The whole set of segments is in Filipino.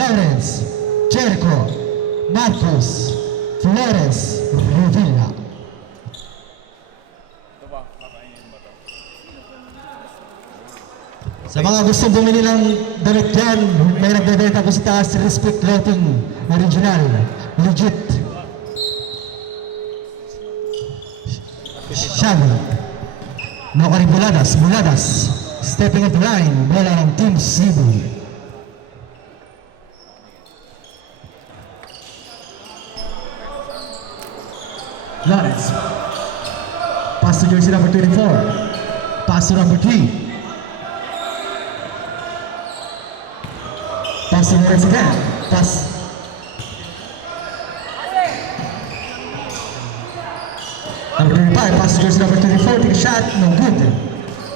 Lawrence, Jericho, Marcos, Flores, Revilla. Sa mga gustong bumili ng damit dyan, may nagbebenta po sa taas, Respect Clothing, original, legit. Shabu, Nokari Buladas, stepping up the line, bola ng Team Cebu. Lawrence, pass to jersey number 24, pass to number 3. Pass to Lawrence again. Pass. Number 25, pass to jersey number 24. Take a shot, no good.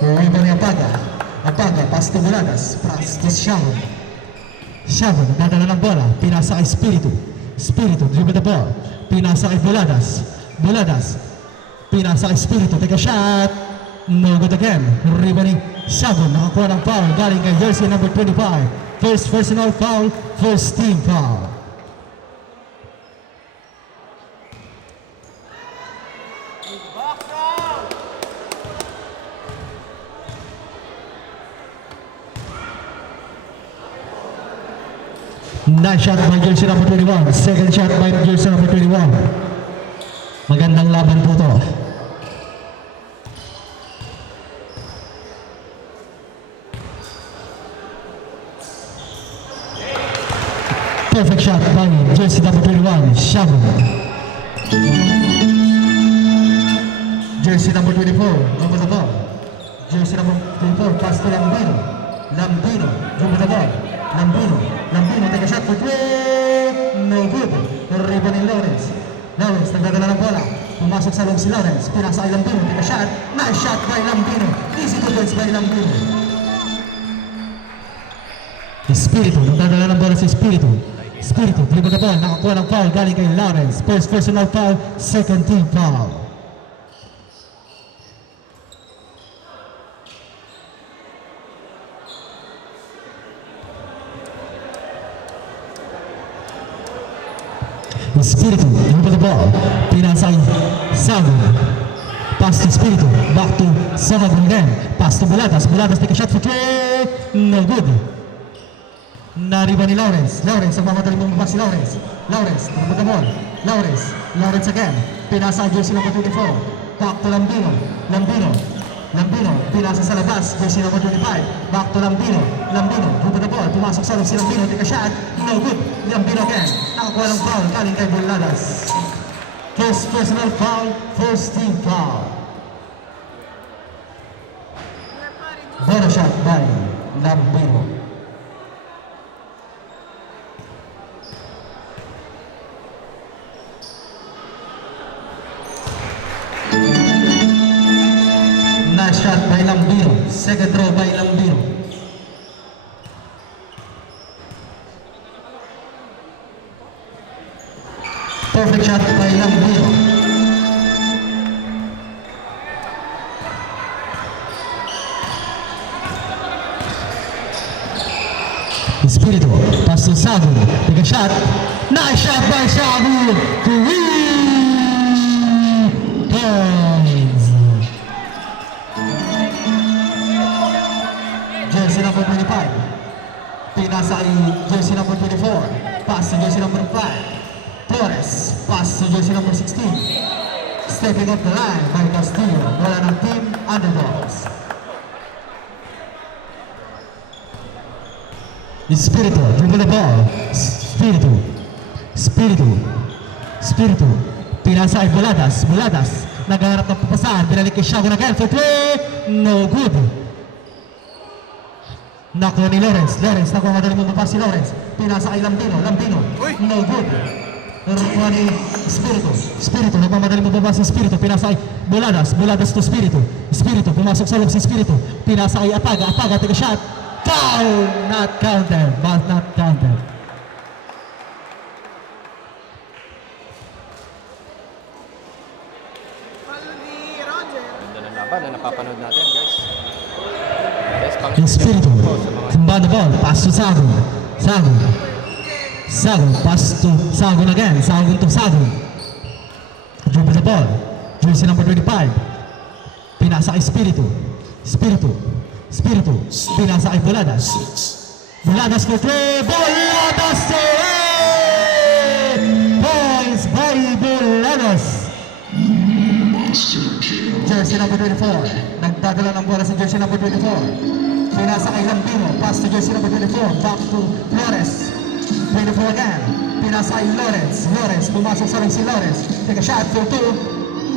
Uwi pa ni Apaga. Pass to Buladas. Pass to Sharon. Sharon, nagdadala ng bola. Pinasa kay Spiritu. Dribble the ball. Pinasa kay Buladas. Pinasa kay Spiritu. Take a shot. No good again. Rebounding Sharon. Nakakuha ng foul. Galing kay jersey number 25. First personal foul, first team foul. Nice shot by jersey number 21. Second shot by jersey number 21. Magandang laban po to. Perfect shot by jersey number 21, Shabu. Jersey number 24, dribble the ball. Jersey number 24, pass to Lambino, dribble the ball. Lambino, take a shot for 3. No good. Rebound in Lawrence, nagdadala ng bola. Pumasok sa loob si Lawrence, pinasa kay Lambino, take a shot. Nice shot by Lambino. Easy to dodge by Lambino. Espiritu, nagdadala ng bola si Espiritu, dribble the ball, nakakuha ng foul galing kay Lawrence. First personal foul, second team foul. Espiritu, dribble the ball, pinasa kay Sagun. Pass to Espiritu, back to Sagun again. Pass to Buladas, take a shot for 3. No good. Nariba ni Lawrence, nagmamadali mo ba si Lawrence, dribble the ball, Lawrence again, pinasa jersey number 24, back to Lambino, pinasa sa labas, jersey number 25, back to Lambino, dribble the ball, pumasok sa loob si Lambino, take a shot, no good, Lambino again, nakakuha ng foul, galing kay Buladas. First personal foul, first team foul. Better shot by Lambino. Nice shot by Lambino. Second throw by Lambino. Perfect shot by Lambino. Espiritu, pass to Sabu. Take a shot. Nice shot by Sabu. 3 points. Jersey number 25. Pinasa kay jersey number 24. Pass to jersey number 5. Flores. Pass to jersey number 16. Stepping up the line by Castillo. Bola ng team Underdogs. Espiritu, dribble the ball. Espiritu. Pinasa kay Buladas. Naghaharap ng papasahan. Pinalik kay Shagun again for 3. No good. Nakuha ni Lawrence, nakuha madali mo pa si Lawrence. Pinasa kay Lambino, no good. Nakuha ni Espiritu, nagmamadali mo pa si Espiritu. Pinasa kay Buladas to Espiritu, pumasok sa loob si Espiritu. Pinasa kay Apaga, take a shot. Foul! Not counted. Ganda ng laban na napapanood natin, guys. Espiritu, combine the ball, pass to Sagu. Sagun, pass to Sagun again. Sagun to Sagun. Dribble the ball. Jersey number 25. Pinasa kay Espiritu. Espiritu. Espiritu. Pinasa kay Buladas. Buladas for 3. Buladas to 8! Points by Buladas. Jersey number 24. Nagdadala ng bola sa jersey number 24. Pinasa kay Lambino. Pass to jersey number 24. Back to Flores. 24 again. Pinasa kay Lawrence. Lawrence. Pumasok sa ring si Lawrence. Take a shot for 2.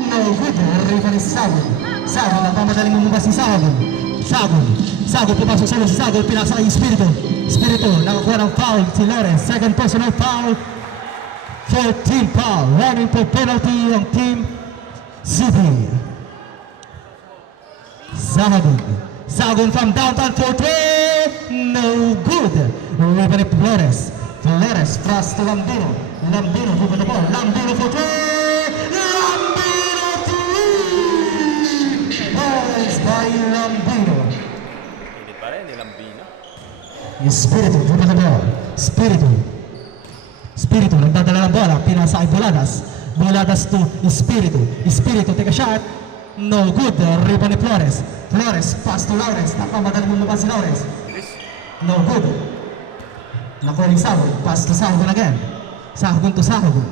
No good. Rival is Sagun. Sagun. Nagmamadaling lumabas si Sagun. Sagun. Sagun. Pumasok sa ring si Sagun. Pinasa kay Espiritu. Espiritu. Nakakuha ng foul si Lawrence. Second personal foul. 14 foul. Running for penalty ang team City. Sagun. Sagun from downtown for 3. No good. Rival is Flores. Flores. Cross to Lambino. Lambino over the ball. Lambino for 3. Lambino 3. Points by Lambino. Hindi pa rin, nilambino. Espiritu over the ball. Espiritu. Espiritu. Nagdadala ng bola. Pinasa kay Buladas. Buladas to Espiritu. Espiritu take a shot. No good. Ribbon ni Flores. Flores pass to Lawrence. Nakamadaling lumabas si Lawrence. Bilis. No good. Nakuha ni Sagun. Pass to Sagun again. Sagun to Sagun.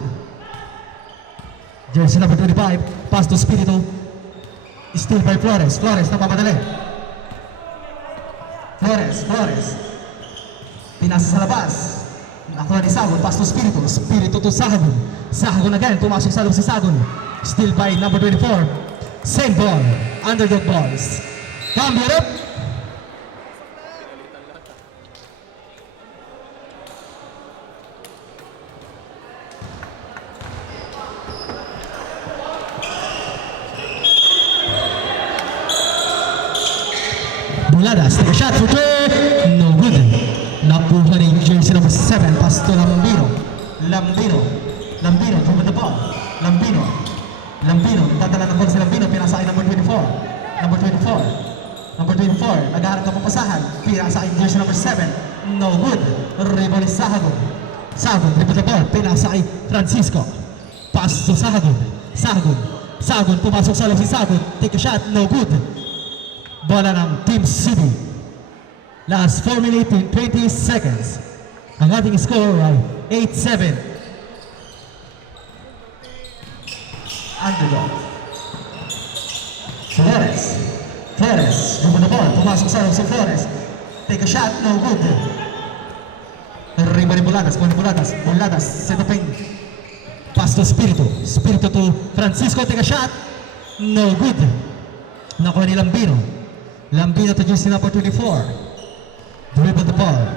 Jersey number 25. Pass to Espiritu. Still by Flores. Flores napamadali. Flores. Pinasa sa labas. Nakuha ni Sagun. Pass to Espiritu. Espiritu to Sagun. Sagun again. Pumasok sa loob si Sagun. Still by number 24. Same ball. Underdog balls. Cambio up. Buladas, take a shot for 2. No good. Nakuha ni jersey number 7. Pass to Lambino. Lambino, over the ball. Lambino, dadala ng ball si Lambino. Pinasa kay number 24. Number 24, naghaharap na papasahan. Pinasa kay jersey number 7. No good. Rebound ni Sagun. Dribble the ball. Pinasa kay Francisco. Pass to Sagun. Pumasok sa loob si Sagun. Take a shot. No good. Bola ng Team City. Last 4 minutes and 20 seconds. Ang ating score ay 8-7. Underdog. Flores. Dribble the ball. Pumasok sa loob si Flores. Take a shot. No good. Riba ni Buladas. Buladas. Setupin. Pass to Espiritu to Francisco. Take a shot. No good. Nakuha ni Lambino to jersey number 24. Dribble the ball.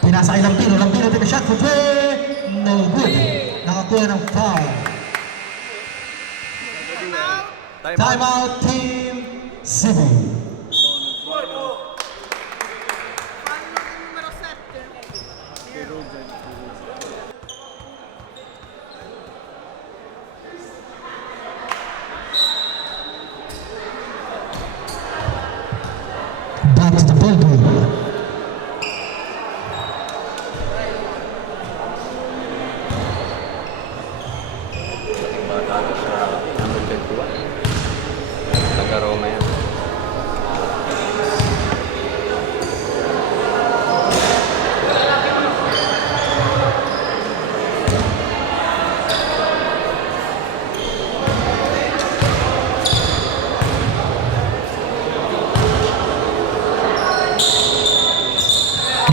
Pinasa kay Lambino take a shot for 3. No good. Nakakuha ng foul. Time out Team City. Back to the ball game. Bata na siya. Number 21. Taga-Roma yan.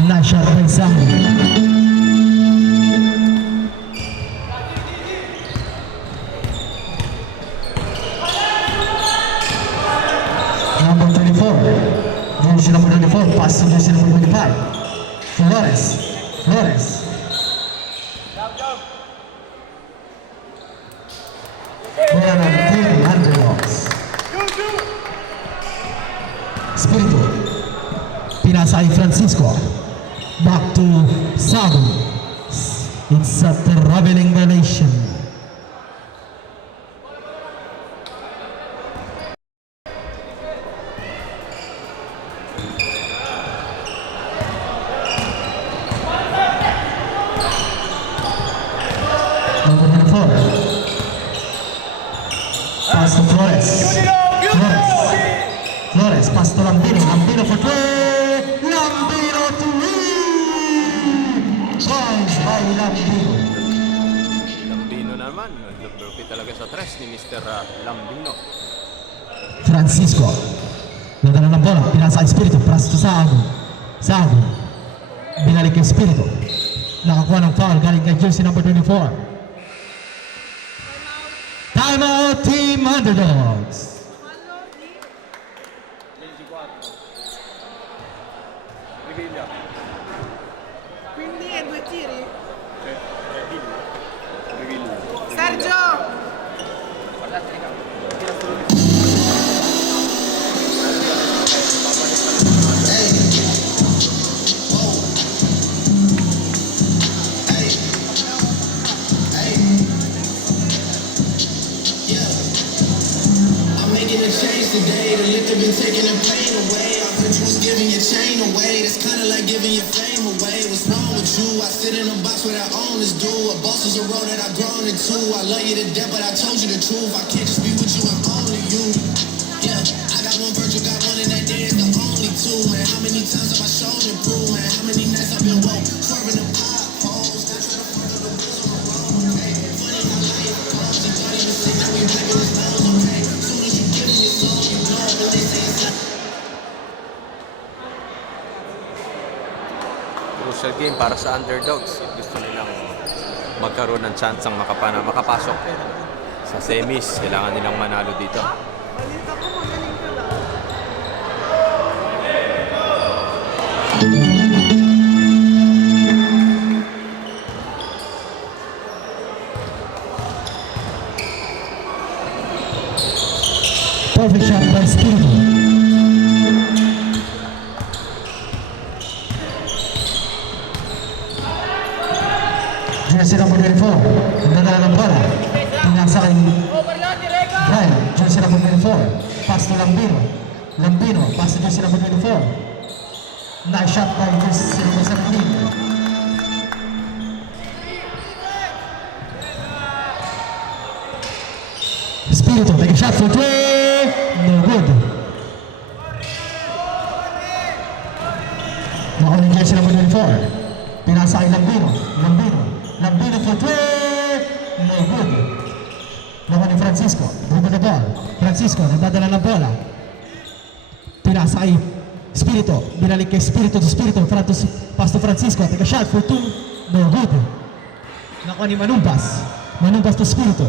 Nice shot by Sagun. Number 24. Jersey number 24. Pass to jersey number 25. Flores. Bola ng Team Underdogs. Espiritu. Pinasa kay Francisco. Back to Sagun. It's a traveling violation. Flores. Flores, pass to Lambino. Lambino for three. Lambino to win. Points by Lambino. Lambino naman. Lupit talaga sa tres ni Mr. Lambino. Francisco. Nadala ng bola. Pinasa Espiritu. Pass to Sago. Sago. Binalik yung Espiritu. Nakakuha ng foul. Galing kay jersey number 24. Timeout Team Underdogs. Quindi è 2 tiri? Sergio! I'm making a change today. The liquor been taking the pain away. I've been just giving your chain away. That's kinda like giving your fame away. What's wrong with you? I sit in a box where I own this dude. A boss is a road that I've grown into. I love you to death, but I told you the truth. I can't just be with you, I'm only you. Yeah, I got one Virgil, got one, and that day is the only two, man. How many times have I shown and proved, man? How many nights I've been woke, swerving the potholes, not trying to front of the wheels on the road. Hey, funny how life goes. She thought he was sick, now we breaking his nose, okay? Soon as you give me your soul, you know when they say it's not. Crucial game para sa underdogs. Gusto nilang magkaroon ng chance ang makapasok sa semis. Kailangan nilang manalo dito. Balita ko magaling ka lang. Perfect shot by Espiritu. Jersey number 24. Nadala ng bola. Pinasa kay Ryan. Jersey number 24. Pass to Lambino. Lambino. Pass to jersey number 24. Nice shot by jersey number 17. Espiritu, take a shot for three. No good. Nakuha jersey number 24. Pinasa kay Lambino. Lambino for three. No good. Nakuha ni Francisco. Dribble the ball. Francisco, nagdadala ng bola. Pinasa kay Espiritu. Binalik kay Espiritu. Pass to Francisco. Take a shot for two. No good. Nakuha ni Manumpas. Manumpas to Espiritu.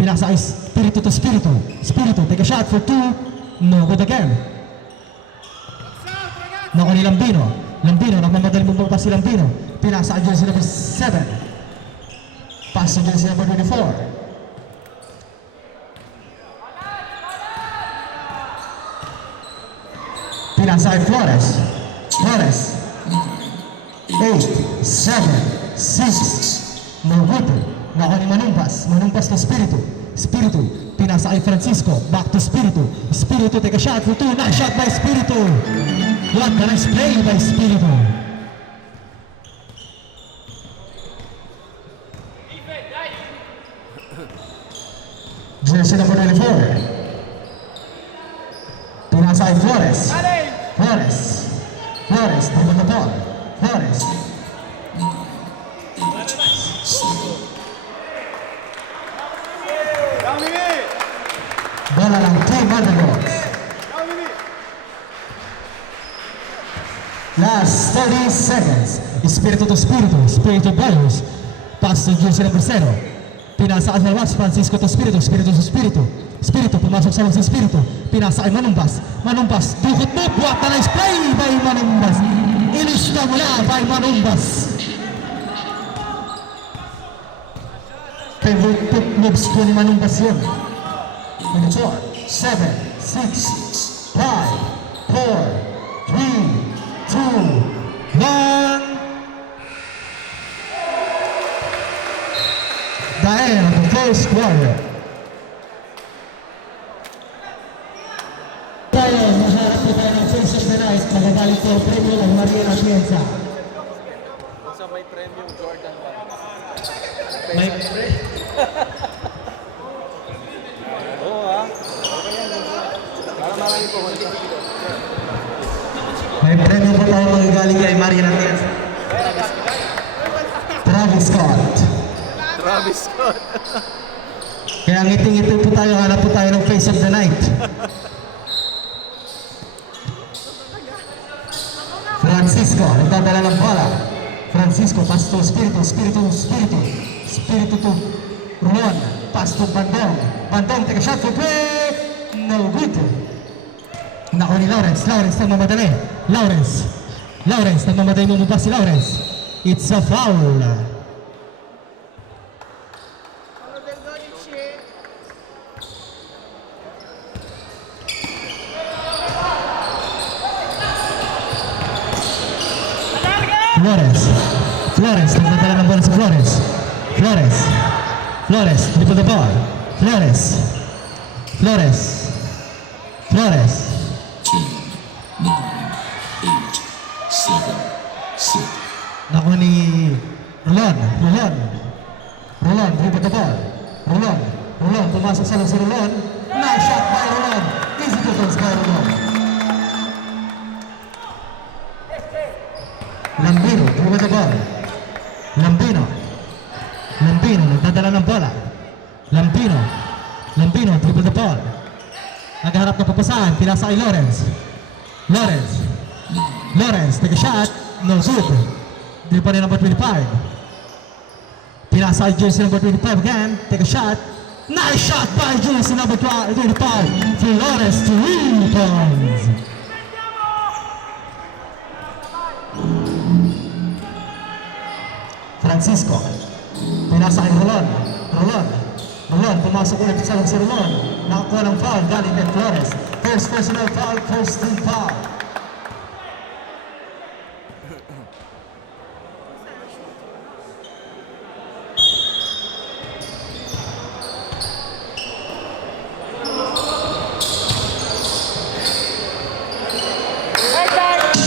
Pinasa kay Espiritu to Espiritu. Take a shot for two. No good again. Nakuha ni Lambino. Nagmamadali mo pa si Lambino. Pinasa kay jersey number 7. Pass to jersey number 24. Pinasa kay Flores. 8, 7, 6. No good. Nakuha ni Manumpas to Espiritu. Pinasa kay Francisco. Back to Espiritu. Take a shot for two. Nice shot by Espiritu. What a nice play by Espiritu. Jersey number 24. Pinasa kay Flores. Dribble the ball. Bola lang Team Underdogs. Last 30 seconds. Espiritu to Espiritu Bayos. Pass to jersey number 0. Pinasa kay Francisco to Espiritu, pumasok sa si Espiritu. Pinasa kay Manumpas. Dukot mo. What a nice play by Manumpas. Ilista mula by Manumpas. Favorite pick moves ko ni Manumpas yun. 24, 7, 6, 5, 4, 3, 2, 1. The end of the first quarter. Tayo, maharap po tayo ng first of the night. Magagaling po ang premium ng Maria Atienza. Sa may premium Jordan 1. May May premyo po tayo magagaling kay Marian Atias. Travis Scott. Travis Scott. Kaya ngiting-ngiti po tayo, hanap po tayo ng face of the night. Francisco, nagdadala ng bola. Francisco, pass to Spiritu, Spiritu to Ruan, pass to Bandong. Bandong, take a shot for three. No good. Nako ni Lawrence nagmamadali. Lawrence, nagmamadali mo ba si Lawrence? It's a foul. Ano del Donici? Flores, nagdadala ng bola si Flores, dribble the ball. Flores. 10, 9, 8, 7, 6. Nako ni Rolon, dribble the ball. Rolon, pumasok sa lang si Rolon. Nice shot by Rolon. Easy defense by Rolon. Lambino, dribble the ball. Lambino, nagdadala ng bola. Lambino, dribble the ball. Naghaharap na papasahan, pinasa kay Lawrence, take a shot, no good. Di pa rin number 25. Pinasa kay jersey number 25 again, take a shot. Nice shot by jersey number 25. Flores, 3 points. Francisco, pinasa kay Rolon, pumasok ulit sa si Rolon. Nakakuha ng foul, galing kay Flores. First personal foul, first team foul.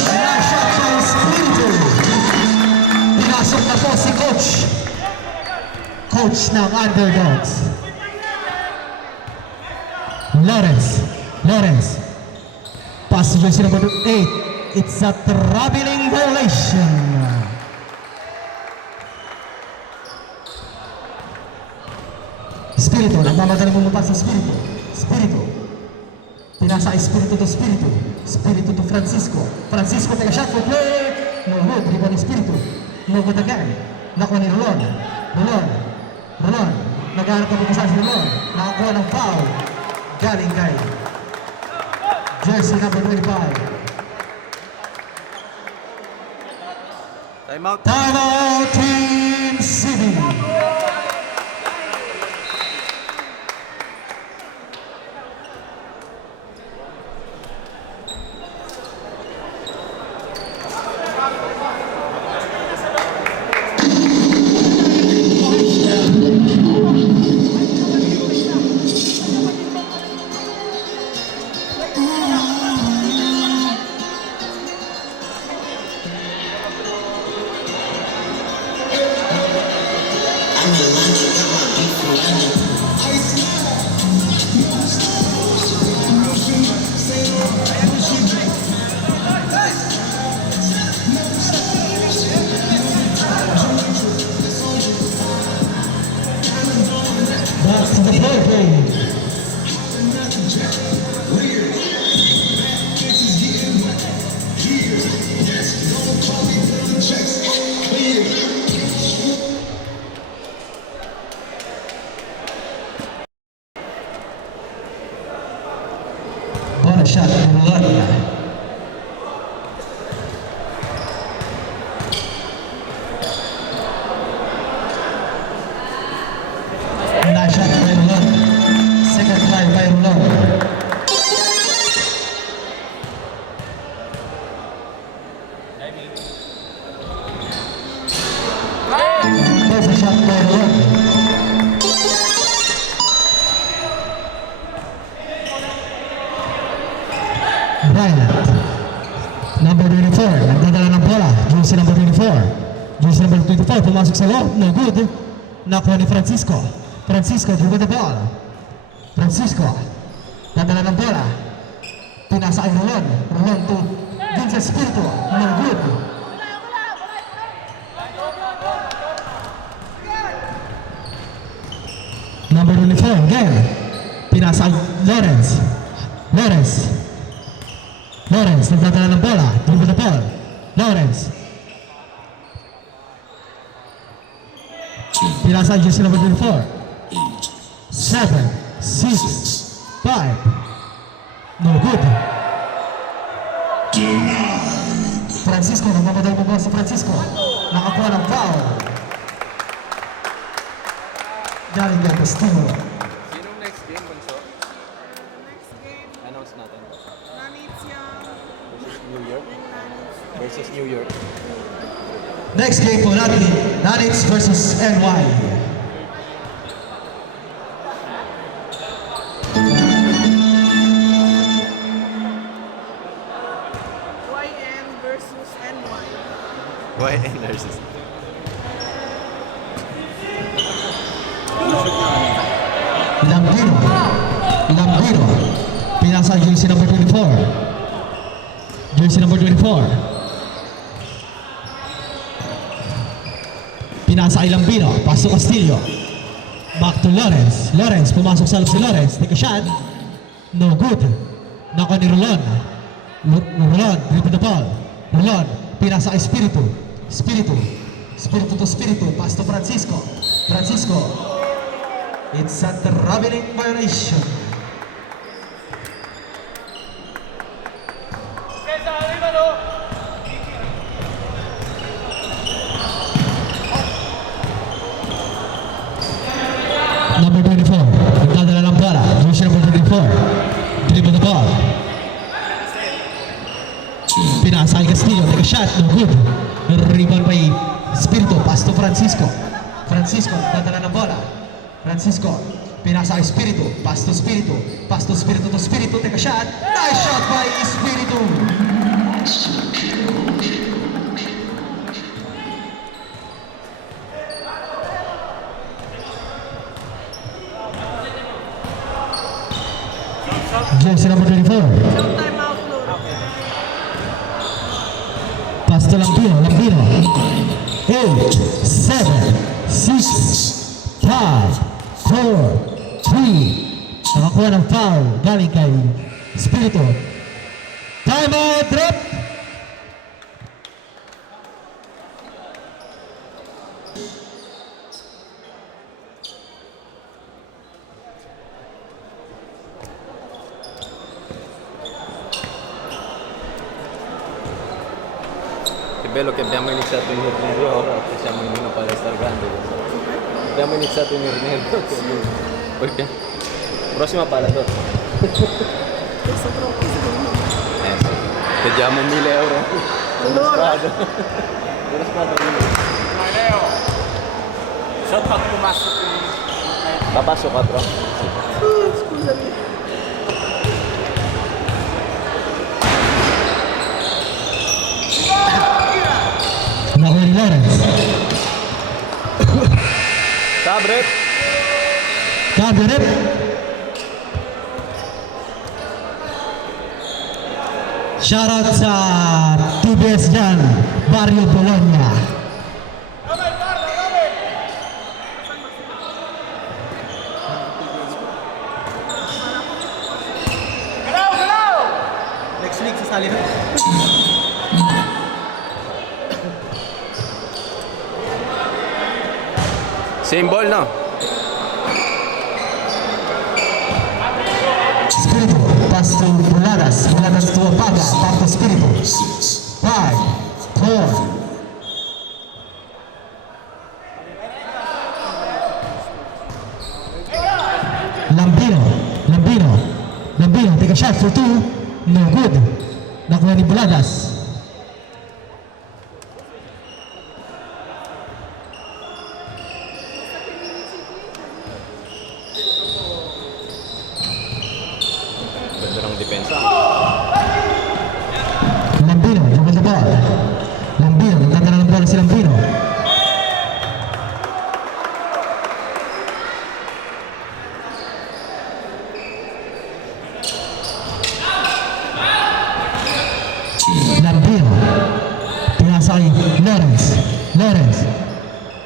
Nice shot by Spiritu. Pinasok na po si Coach ng Underdogs. Lawrence. Pass to jersey number 8. It's a traveling violation. Spiritu, nagmamadali bumaba sa Spiritu. Pinasa kay Spiritu to Francisco. Take a shot for play. No good, rebound ni Spiritu. No good again. Nakuha ni Rolon. Naghanap ang pagkasahan si Rolon. Nakakuha ng foul. Galing kay jersey number 25. Timeout. Timeout Team City. Back to the play game. What a shot from Lodi. Nice shot by Rolon. Second try by Rolon. Perfect shot by Rolon. Bryant. Number 24. Nagdadala ng bola. Jersey number 24. Pumasok sa loob. No good. Nakuha ni Francisco, dribble the ball. Dadala ng bola. Pinasa ay Rolon. Rolon to Vincent Espiritu. No good. Number 24 again. Pinasa ay Lawrence. Lawrence, nagdadala ng bola. Dribble the ball. Lawrence. Pinasa ay jersey number 24. 7, 6, 5. No good. Francisco, nagmamadal mo ba si Francisco? Nakakuha ng foul. Galing yan, Castillo. Sinong next game, Bunso? Next game, Announce natin. Nanitsia Versus New York? and Nanitsia. Versus New York. Next game po natin, Nanits versus NY. YN versus NY. YN versus... Lambino. Pinasa jersey number 24. Jersey number 24. Pinasa ay Lambino. Paso Castillo. Back to Lawrence. Lawrence, pumasok sa loob si Lawrence. Take a shot. No good. Nako ni Rolon. Rolon, dribble the ball. Rolon, pinasa ay Espiritu. Espiritu to Espiritu. Pass to Francisco. It's a traveling violation. Number 24, nagdadala ng bola. Jersey number 24. Dribble the ball. Pinasa ay Castillo. Take a shot. No good. Rebound by Espiritu. Pass to Francisco. Nagdadala ng bola. Pinasa ay Espiritu. Pass to Espiritu to Espiritu. Take a shot. Nice shot by Espiritu. Jersey number 24. Showtime out, Lord. Pass to Lambino. 8, 7, 6, 5, 4, 3. Nakakuha ng foul. Galing kay Espiritu. Time out, drop. Che bello che abbiamo iniziato in medio ora e siamo in una palestra grande. Abbiamo iniziato in Irnedo. Perché? Prossima palla dopo. Questo troppo secondo me. Sì. Chiediamo 1.000 euro. Allora, Della squadra 1.000. Papasso 4. scusami. Nakuha ni Lawrence. Sabre. Cabinet. Shoutout sa TBS dyan, Barrio Bologna. Next week sasali na. Same ball, no? Espiritu, pass to Buladas to Opaga, back to Espiritu. 5, 4. Lambino, take a shot for 2. No good. Nakuha ni Buladas. Ganda ng depensa. Lambino, dribble the ball. Lambino, nagdadala ng bola si Lambino. Lawrence.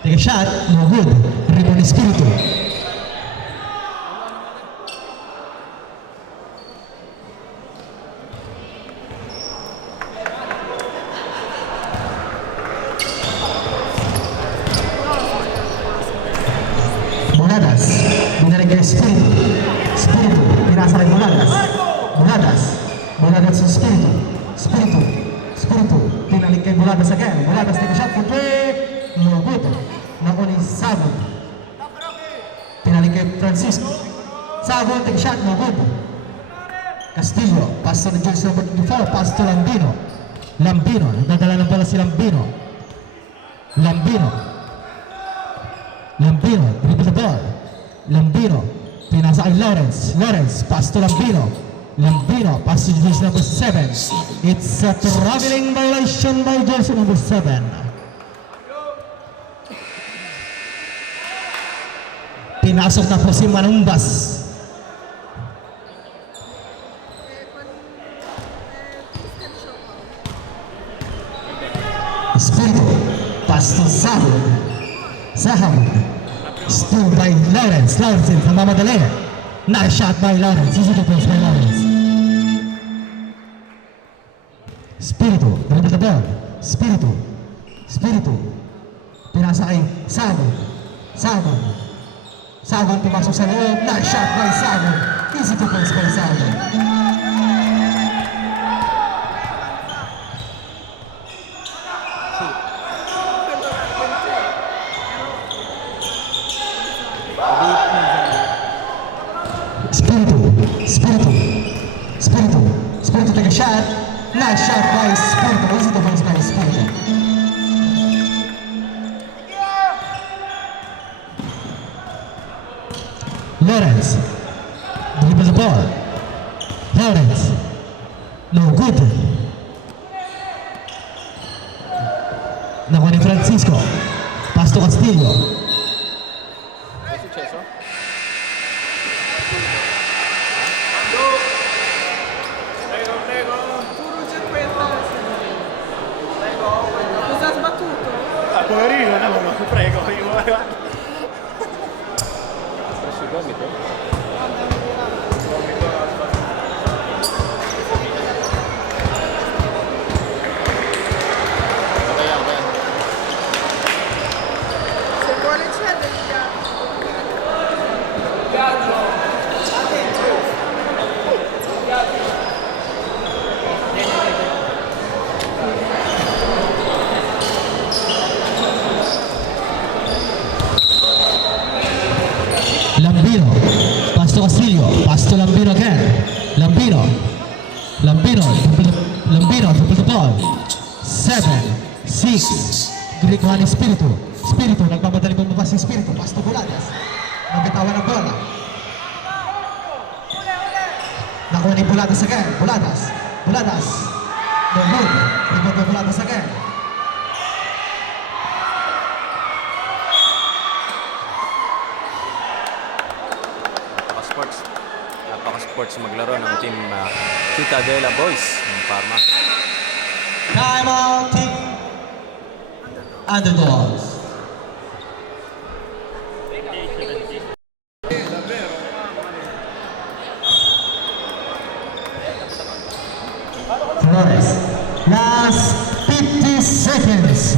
Take a shot. No good. Rebound Espiritu. Muladas. Binalik kay Espiritu. Espiritu. Pinasa kay Muladas. Muladas. Muladas sa Espiritu. Espiritu. Espiritu. Pinalik kay Muladas again. Muladas take a shot for three. No good. Nakuli Sabon. Pinalik kay Francisco. Sabon take a shot. No good. Castillo. Pass to the jersey number 24. Pass to Lambino. Lambino. Nagdadala ng bola si Lambino. Lambino. Lambino, dribble the ball. Lambino, pinasa kay Lawrence. Lawrence, pass to Lambino. Lambino, pass to jersey number 7. It's a traveling violation by jersey number 7. Pinasok na po si Manumbas. Espiritu, pass to Sabon. Sabon. Still by Lawrence. Lawrence nagmamadali. Nice shot by Lawrence. Easy to post by Lawrence. Espiritu. Dribble the ball. Espiritu. Espiritu. Pinasa kay Sabon. Sabon. Sabon pumasok sa loob. Nice shot by Sabon. Easy to post by Sabon. Espiritu, Espiritu, Espiritu, Espiritu take a shot. Nice shot by Espiritu. Easy defense by Espiritu. Lawrence, dribble the ball. Lawrence, no good. Nakuha ni Francisco. Pass to Castillo. May successo? Puro 50. Cosa ha sbattuto? Ah, poverino, no, prego, io Presso il gomito? Se vuole cedere il Lambino, pass to Castillo, pass to Lambino again. Lambino, Lambino, Lambino, dribble the ball. 7, 6, Griguan Espiritu. Espiritu, nagmamadali bumaba si Espiritu, pass to Buladas. Nabitawan ang bola. Nakuha ni Buladas again. Buladas, Buladas. No good. Rebound by Buladas again. Napaka-sports maglaro ng team Cittadella Boys ng Parma. Time out, team Underdogs. Flores, last 50 seconds.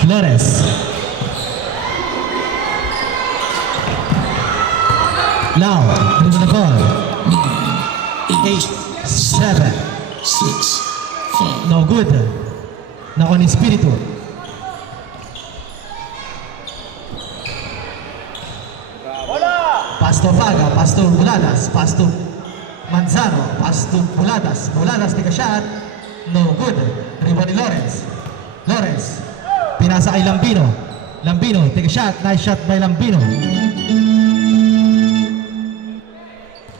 Flores. Now, dribble the ball. 8, 7. 6, 5. No good. Nakuha ni Espiritu. Pass to Faga, pass to Buladas, pass to Manzano, pass to Buladas. Buladas take a shot. No good. Rebound ni Lawrence. Lawrence. Pinasa kay Lambino. Lambino, take a shot. Nice shot by Lambino.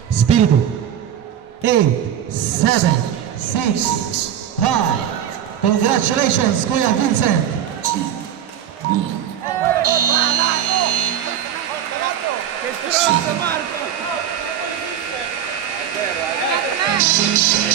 Espiritu. 8, 7, 6, 5. Congratulations, Kuya Vincent. sunshine.